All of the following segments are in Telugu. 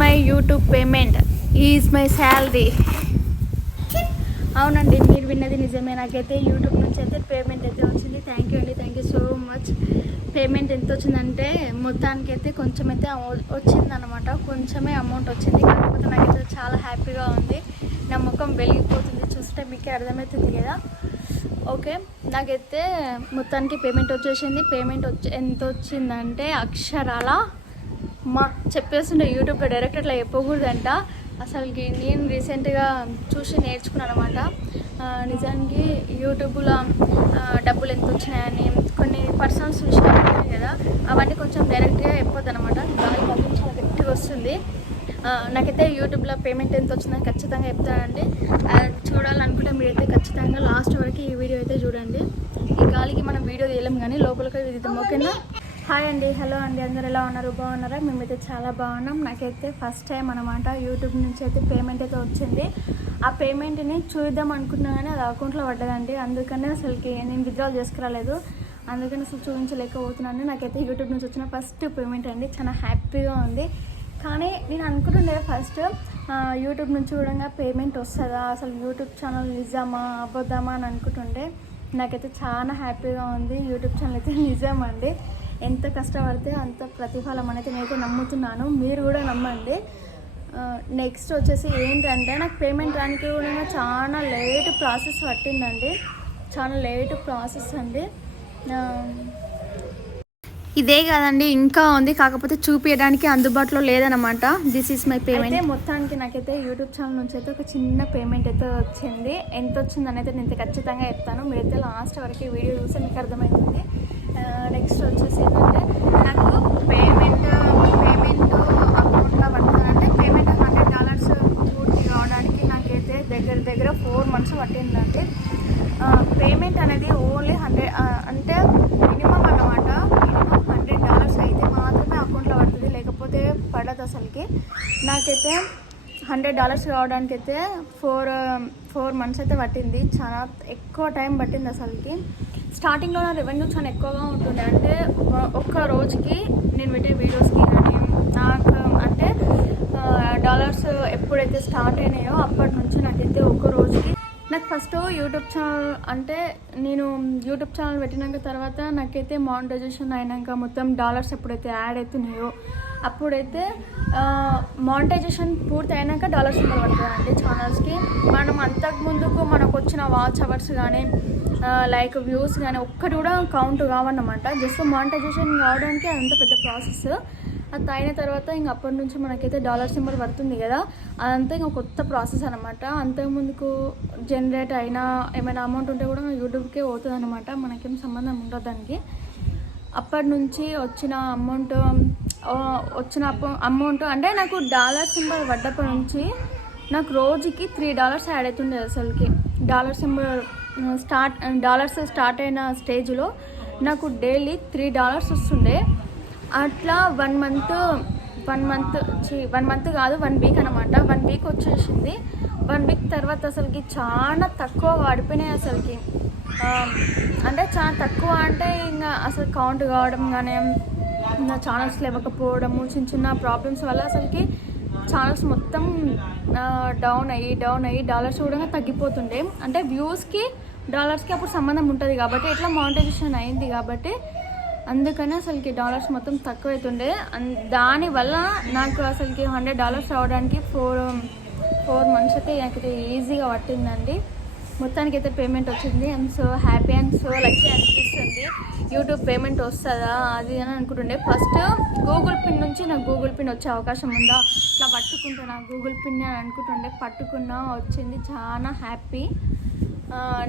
My YouTube payment is my salary. అవునండి మీరు విన్నది నిజమే. నాకైతే యూట్యూబ్ నుంచి అయితే పేమెంట్ అయితే వచ్చింది. థ్యాంక్ యూ అండి thank you so much payment ఎంత వచ్చిందంటే మొత్తానికి అయితే కొంచెం అయితే వచ్చిందనమాట కొంచెమే అమౌంట్ వచ్చింది. కాకపోతే నాకైతే చాలా హ్యాపీగా ఉంది. నా ముఖం వెలిగిపోతుంది. చూస్తే మీకే అర్థమవుతుంది కదా. ఓకే నాకైతే మొత్తానికి పేమెంట్ వచ్చేసింది. పేమెంట్ వచ్చి ఎంత వచ్చిందంటే అక్షరాల మా చెప్పేస్తుండే యూట్యూబ్లో డైరెక్ట్ అట్లా చెప్పకూడదంట. అసలుకి నేను రీసెంట్గా చూసి నేర్చుకున్నాను అనమాట నిజానికి యూట్యూబ్లో డబ్బులు ఎంత వచ్చినాయని కొన్ని పర్సనల్స్ విషయాలు ఉంటాయి కదా అవన్నీ కొంచెం డైరెక్ట్గా చెప్పొద్దు అనమాట గాలి మాత్రం చాలా గట్టిగా వస్తుంది. నాకైతే యూట్యూబ్లో పేమెంట్ ఎంత వచ్చిందని ఖచ్చితంగా చెప్తానండి. అది చూడాలనుకుంటే మీరైతే ఖచ్చితంగా లాస్ట్ వరకు ఈ వీడియో అయితే చూడండి. ఈ గాలికి మనం వీడియో తీయలేం కానీ లోపలికి ఇది ఓకేనా? హాయ్ అండి హలో అండి. అందరు ఎలా ఉన్నారు? బాగున్నారా? మేమైతే చాలా బాగున్నాం. నాకైతే ఫస్ట్ టైం అనమాట యూట్యూబ్ నుంచి అయితే పేమెంట్ అయితే వచ్చింది. ఆ పేమెంట్ని చూద్దాం అనుకున్నా కానీ అది అకౌంట్లో పడ్డదండి. అందుకనే అసలుకి నేను విత్డ్రాల్ చేసుకురాలేదు. అందుకని అసలు చూపించలేకపోతున్నాను. నాకైతే యూట్యూబ్ నుంచి వచ్చిన ఫస్ట్ పేమెంట్ అండి. చాలా హ్యాపీగా ఉంది. కానీ నేను అనుకుంటుండే ఫస్ట్ యూట్యూబ్ నుంచి చూడంగా పేమెంట్ వస్తుందా? అసలు యూట్యూబ్ ఛానల్ నిజామా? అవ్వద్దామా అని అనుకుంటుండే. నాకైతే చాలా హ్యాపీగా ఉంది. యూట్యూబ్ ఛానల్ అయితే నిజం అండి ఎంత కష్టపడితే అంత ప్రతిఫలం అనేది నేనైతే నమ్ముతున్నాను. మీరు కూడా నమ్మండి. నెక్స్ట్ వచ్చేసి ఏంటంటే నాకు పేమెంట్ రానికి కూడా చాలా లేట్ ప్రాసెస్ పట్టిందండి. చాలా లేట్ ప్రాసెస్ అండి. ఇదే కాదండి ఇంకా ఉంది. కాకపోతే చూపించడానికి అందుబాటులో లేదనమాట దిస్ ఈస్ మై పేమెంట్ మొత్తానికి నాకైతే యూట్యూబ్ ఛానల్ నుంచి అయితే ఒక చిన్న పేమెంట్ అయితే వచ్చింది. ఎంత వచ్చిందని అయితే నేను ఖచ్చితంగా చెప్తాను. మీరైతే లాస్ట్ వరకు వీడియో చూస్తే మీకు అర్థమవుతుంది. నెక్స్ట్ వచ్చేసి ఏంటంటే నాకు పేమెంట్ పేమెంట్ అకౌంట్లో పడుతుందంటే పేమెంట్ హండ్రెడ్ డాలర్స్ పూర్తి కావడానికి నాకైతే దగ్గర దగ్గర ఫోర్ మంత్స్ పట్టిందండి. పేమెంట్ అనేది ఓన్లీ హండ్రెడ్ అంటే మినిమం అన్నమాట. మినిమం హండ్రెడ్ డాలర్స్ అయితే మాత్రమే అకౌంట్లో పడుతుంది. లేకపోతే పడదు అసలుకి. నాకైతే హండ్రెడ్ డాలర్స్ రావడానికి అయితే ఫోర్ um, ఫోర్ మంత్స్ అయితే పట్టింది. చాలా ఎక్కువ టైం పట్టింది అసలుకి. స్టార్టింగ్లో నా రెవెన్యూ చాలా ఎక్కువగా ఉంటుండే. అంటే ఒక్క రోజుకి నేను పెట్టే వీడియోస్కి కానీ నాకు అంటే డాలర్స్ ఎప్పుడైతే స్టార్ట్ అయినాయో అప్పటి నుంచి నాకైతే ఒక్క రోజుకి నాకు ఫస్ట్ యూట్యూబ్ ఛానల్ అంటే నేను యూట్యూబ్ ఛానల్ పెట్టినాక తర్వాత నాకైతే మానిటైజేషన్ అయినాక మొత్తం డాలర్స్ ఎప్పుడైతే యాడ్ అవుతున్నాయో అప్పుడైతే మానిటైజేషన్ పూర్తి అయినాక డాలర్స్ సింబల్ పడుతుందండి ఛానల్స్కి మనం అంతకు ముందుకు మనకు వచ్చిన వాచ్ అవర్స్ కానీ లైక్ వ్యూస్ కానీ ఒక్కటి కూడా కౌంట్ కావన్నమాట. జస్ట్ మానిటైజేషన్ కావడానికి అదంత పెద్ద ప్రాసెస్ అది అయిన తర్వాత ఇంక అప్పటి నుంచి మనకైతే డాలర్ సింబల్ పడుతుంది కదా. అదంతా ఇంకా కొత్త ప్రాసెస్ అనమాట అంతకు ముందుకు జనరేట్ అయినా ఏమైనా అమౌంట్ ఉంటే కూడా యూట్యూబ్కే పోతుంది అనమాట మనకేం సంబంధం ఉండదు దానికి. అప్పటి నుంచి వచ్చిన అమౌంట్ వచ్చిన అమౌంట్. అంటే నాకు డాలర్ సింబల్ పడ్డప్పటి నుంచి నాకు రోజుకి త్రీ డాలర్స్ యాడ్ అవుతుండే అసలుకి. Dollar symbol start dollars start అయిన స్టేజ్లో నాకు డైలీ త్రీ డాలర్స్ వస్తుండే. అట్లా one month one month one month కాదు వన్ వీక్ అనమాట వన్ వీక్ వచ్చేసింది. వన్ వీక్ తర్వాత అసలుకి చాలా తక్కువ పడిపోయినాయి అసలుకి. అంటే చాలా తక్కువ అంటే ఇంకా అసలు కౌంట్ కావడం కానీ నా ఛానల్స్ లేవకపోవడము చిన్న చిన్న ప్రాబ్లమ్స్ వల్ల అసలుకి ఛానల్స్ మొత్తం డౌన్ అయ్యి డౌన్ అయ్యి డాలర్స్ కూడా తగ్గిపోతుండే. అంటే వ్యూస్కి డాలర్స్కి అప్పుడు సంబంధం ఉంటుంది కాబట్టి ఎట్లా మానిటైజేషన్ అయింది కాబట్టి అందుకని అసలుకి డాలర్స్ మొత్తం తక్కువ అవుతుండే దానివల్ల నాకు అసలుకి హండ్రెడ్ డాలర్స్ రావడానికి ఫోర్ ఫోర్ మంత్స్ అయితే నాకైతే ఈజీగా పట్టిందండి. మొత్తానికి అయితే పేమెంట్ వచ్చింది. I'm so happy and so lucky అనిపిస్తుంది. యూట్యూబ్ పేమెంట్ వస్తుందా? అది అని అనుకుంటుండే. ఫస్ట్ గూగుల్ పిన్ నుంచి నాకు గూగుల్ పిన్ వచ్చే అవకాశం ఉందా? ఇట్లా పట్టుకుంటున్నా గూగుల్ పిన్ అని అనుకుంటుండే. పట్టుకున్నా వచ్చింది. చాలా హ్యాపీ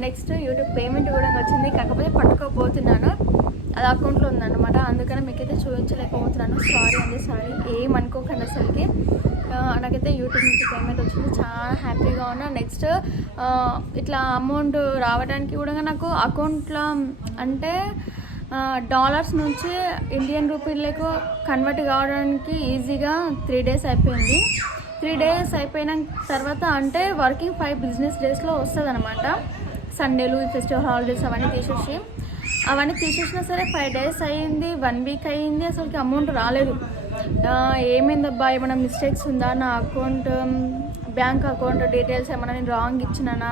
నెక్స్ట్ యూట్యూబ్ పేమెంట్ కూడా వచ్చింది. కాకపోతే పట్టుకోపోతున్నాను అది అకౌంట్లో ఉందన్నమాట. అందుకని మీకైతే చూపించలేకపోతున్నాను. సారీ అండి సారీ ఏం అనుకోకండి అసలుకి. నాకైతే యూట్యూబ్ నుంచి పేమెంట్ వచ్చింది. చాలా హ్యాపీగా ఉన్నా. నెక్స్ట్ ఇట్లా అమౌంట్ రావడానికి కూడా నాకు అకౌంట్లో అంటే డాలర్స్ నుంచి ఇండియన్ రూపీలకు కన్వర్ట్ కావడానికి ఈజీగా త్రీ డేస్ అయిపోయింది. త్రీ డేస్ అయిపోయిన తర్వాత అంటే వర్కింగ్ ఫైవ్ బిజినెస్ డేస్లో వస్తుంది అనమాట సండేలు ఫెస్టివల్ హాలిడేస్ అవన్నీ తీసేసి. అవన్నీ తీసేసినా సరే ఫైవ్ డేస్ అయ్యింది వన్ వీక్ అయ్యింది అసలుకి అమౌంట్ రాలేదు. ఏమైందబ్బా ఏమైనా మిస్టేక్స్ ఉందా నా అకౌంట్? బ్యాంక్ అకౌంట్ డీటెయిల్స్ ఏమైనా నేను రాంగ్ ఇచ్చినానా?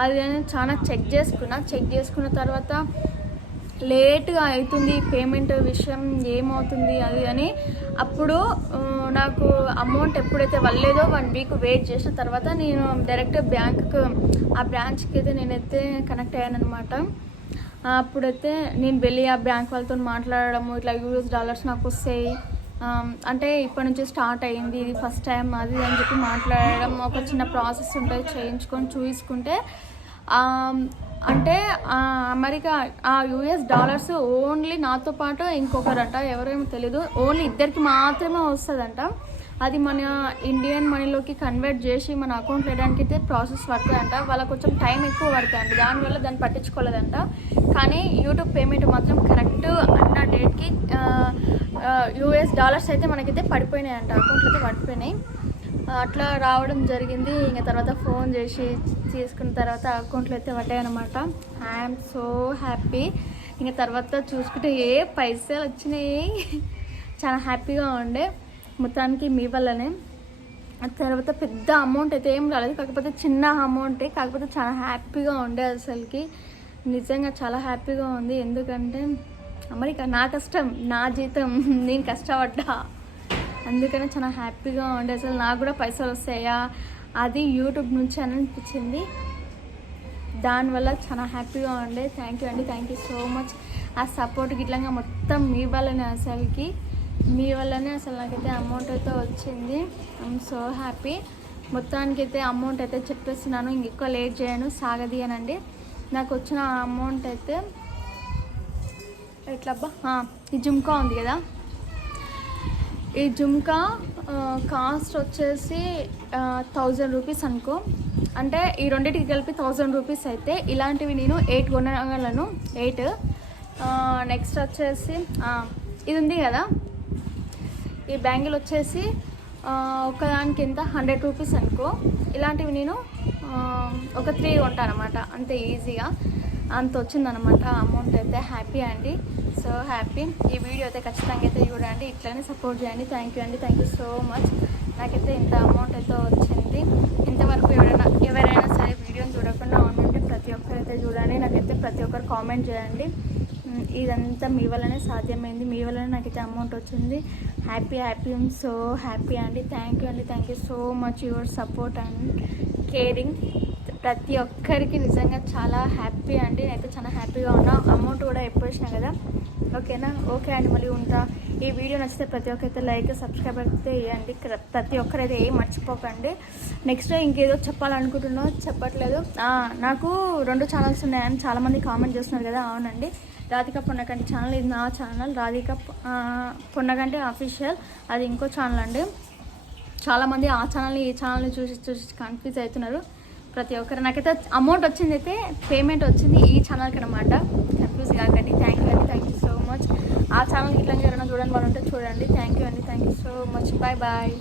అది నేను చాలా చెక్ చేసుకున్నా. చెక్ చేసుకున్న తర్వాత లేట్గా అవుతుంది పేమెంట్ విషయం ఏమవుతుంది అది అని. అప్పుడు నాకు అమౌంట్ ఎప్పుడైతే వల్లేదో వన్ వీక్ వెయిట్ చేసిన తర్వాత నేను డైరెక్ట్ బ్యాంకుకు ఆ బ్రాంచ్కి అయితే నేనైతే కనెక్ట్ అయ్యాను అనమాట అప్పుడైతే నేను వెళ్ళి ఆ బ్యాంక్ వాళ్ళతో మాట్లాడడము ఇట్లా యూఎస్ డాలర్స్ నాకు వస్తాయి. అంటే ఇప్పటి నుంచి స్టార్ట్ అయ్యింది ఇది ఫస్ట్ టైం అది అని చెప్పి మాట్లాడడం ఒక చిన్న ప్రాసెస్ ఉంటుంది చేయించుకొని చూసుకుంటే అంటే అమెరికా ఆ యుఎస్ డాలర్స్ ఓన్లీ నాతో పాటు ఇంకొకరంట ఎవరేమో తెలీదు ఓన్లీ ఇద్దరికి మాత్రమే వస్తుందంట. అది మన ఇండియన్ మనీలోకి కన్వర్ట్ చేసి మన అకౌంట్ వేయడానికి అయితే ప్రాసెస్ పడుతుందంట. వాళ్ళకి కొంచెం టైం ఎక్కువ పడుతుందంట. దానివల్ల దాన్ని పట్టించుకోలేదంట. కానీ యూట్యూబ్ పేమెంట్ మాత్రం కరెక్ట్ అన్న డేట్కి యూఎస్ డాలర్స్ అయితే మనకైతే పడిపోయినాయంట. అకౌంట్లో అయితే పడిపోయినాయి. అట్లా రావడం జరిగింది. ఇంకా తర్వాత ఫోన్ చేసి తీసుకున్న తర్వాత అకౌంట్లో అయితే పడ్డాయి అనమాట ఐఎమ్ సో హ్యాపీ ఇంకా తర్వాత చూసుకుంటే ఏ పైసలు వచ్చినాయి. చాలా హ్యాపీగా ఉండే. మొత్తానికి మీ వల్లనే. తర్వాత పెద్ద అమౌంట్ అయితే ఏం రాలేదు. కాకపోతే చిన్న అమౌంటే కాకపోతే చాలా హ్యాపీగా ఉండే అసలుకి. నిజంగా చాలా హ్యాపీగా ఉంది. ఎందుకంటే అమెరికా నా కష్టం నా జీతం నేను కష్టపడ్డా. అందుకనే చాలా హ్యాపీగా ఉండే. అసలు నాకు కూడా పైసలు వస్తాయా? అది యూట్యూబ్ నుంచి అని అనిపించింది దానివల్ల చాలా హ్యాపీగా ఉండే. థ్యాంక్ యూ అండి. థ్యాంక్ యూ సో మచ్ ఆ సపోర్ట్ గిట్లంగా మొత్తం మీ వల్లనే అసలుకి. మీ వల్లనే అసలు నాకైతే అమౌంట్ అయితే వచ్చింది. ఐఎమ్ సో హ్యాపీ మొత్తానికి అయితే అమౌంట్ అయితే చెప్పేస్తున్నాను. ఇంకెక్కువ లేట్ చేయను. సాగదీయనండి. నాకు వచ్చిన అమౌంట్ అయితే ఎట్లబ్బా? ఈ జుమ్కా ఉంది కదా? ఈ జుమ్కా కాస్ట్ వచ్చేసి థౌజండ్ రూపీస్ అనుకో. అంటే ఈ రెండింటికి కలిపి థౌజండ్ రూపీస్ అయితే ఇలాంటివి నేను ఎయిట్ కొనగలను. ఎయిట్ నెక్స్ట్ వచ్చేసి ఇది ఉంది కదా? ఈ బ్యాంగిల్ వచ్చేసి ఒకదానికి ఎంత? హండ్రెడ్ రూపీస్ అనుకో. ఇలాంటివి నేను ఒక త్రీ కొంటానమాట. అనమాట అంతే ఈజీగా. అంత వచ్చిందనమాట. అమౌంట్ అయితే హ్యాపీ అండి. So happy. ఈ వీడియో అయితే ఖచ్చితంగా అయితే చూడండి. ఇట్లనే సపోర్ట్ చేయండి. థ్యాంక్ యూ అండి. థ్యాంక్ యూ సో మచ్ నాకైతే ఇంత అమౌంట్ అయితే వచ్చింది. ఇంతవరకు ఎవరైనా ఎవరైనా సరే వీడియోని చూడకుండా ఉంటే ప్రతి ఒక్కరైతే చూడండి. నాకైతే ప్రతి ఒక్కరు కామెంట్ చేయండి. ఇదంతా మీ వల్లనే సాధ్యమైంది. మీ వల్లనే అయితే అమౌంట్ వచ్చింది. హ్యాపీ హ్యాపీ సో హ్యాపీ అండి. థ్యాంక్ యూ అండి. Thank you so much your support and caring ప్రతి ఒక్కరికి నిజంగా చాలా హ్యాపీ అండి. నేనైతే చాలా హ్యాపీగా ఉన్నా. అమౌంట్ కూడా ఎప్పుడు వచ్చినా కదా. ఓకేనా ఓకే అండి. మళ్ళీ ఉంటా. ఈ వీడియో నచ్చితే ప్రతి ఒక్కరైతే లైక్ సబ్స్క్రైబ్ అయితే వేయండి ప్రతి ఒక్కరైతే ఏం మర్చిపోకండి. నెక్స్ట్ ఇంకేదో చెప్పాలనుకుంటున్నా చెప్పట్లేదు. నాకు రెండు ఛానల్స్ ఉన్నాయని చాలామంది కామెంట్ చేస్తున్నారు కదా అవునండి. రాధిక పొన్నకంటి ఛానల్ ఇది నా ఛానల్. రాధిక పొన్నకంటి అఫీషియల్ అది ఇంకో ఛానల్ అండి. చాలామంది ఆ ఛానల్ని ఈ ఛానల్ని చూసి చూసి కన్ఫ్యూజ్ అవుతున్నారు. ప్రతి ఒక్కరు. నాకైతే అమౌంట్ వచ్చింది అయితే పేమెంట్ వచ్చింది ఈ ఛానల్కి అనమాట కన్ఫ్యూజ్ కాకండి థ్యాంక్ యూ అండి థ్యాంక్ యూ సో మచ్ ఆ ఛానల్కి ఇట్లా ఎవరైనా చూడండి వాళ్ళు ఉంటే అండి థ్యాంక్ యూ అండి. Thank you so much bye bye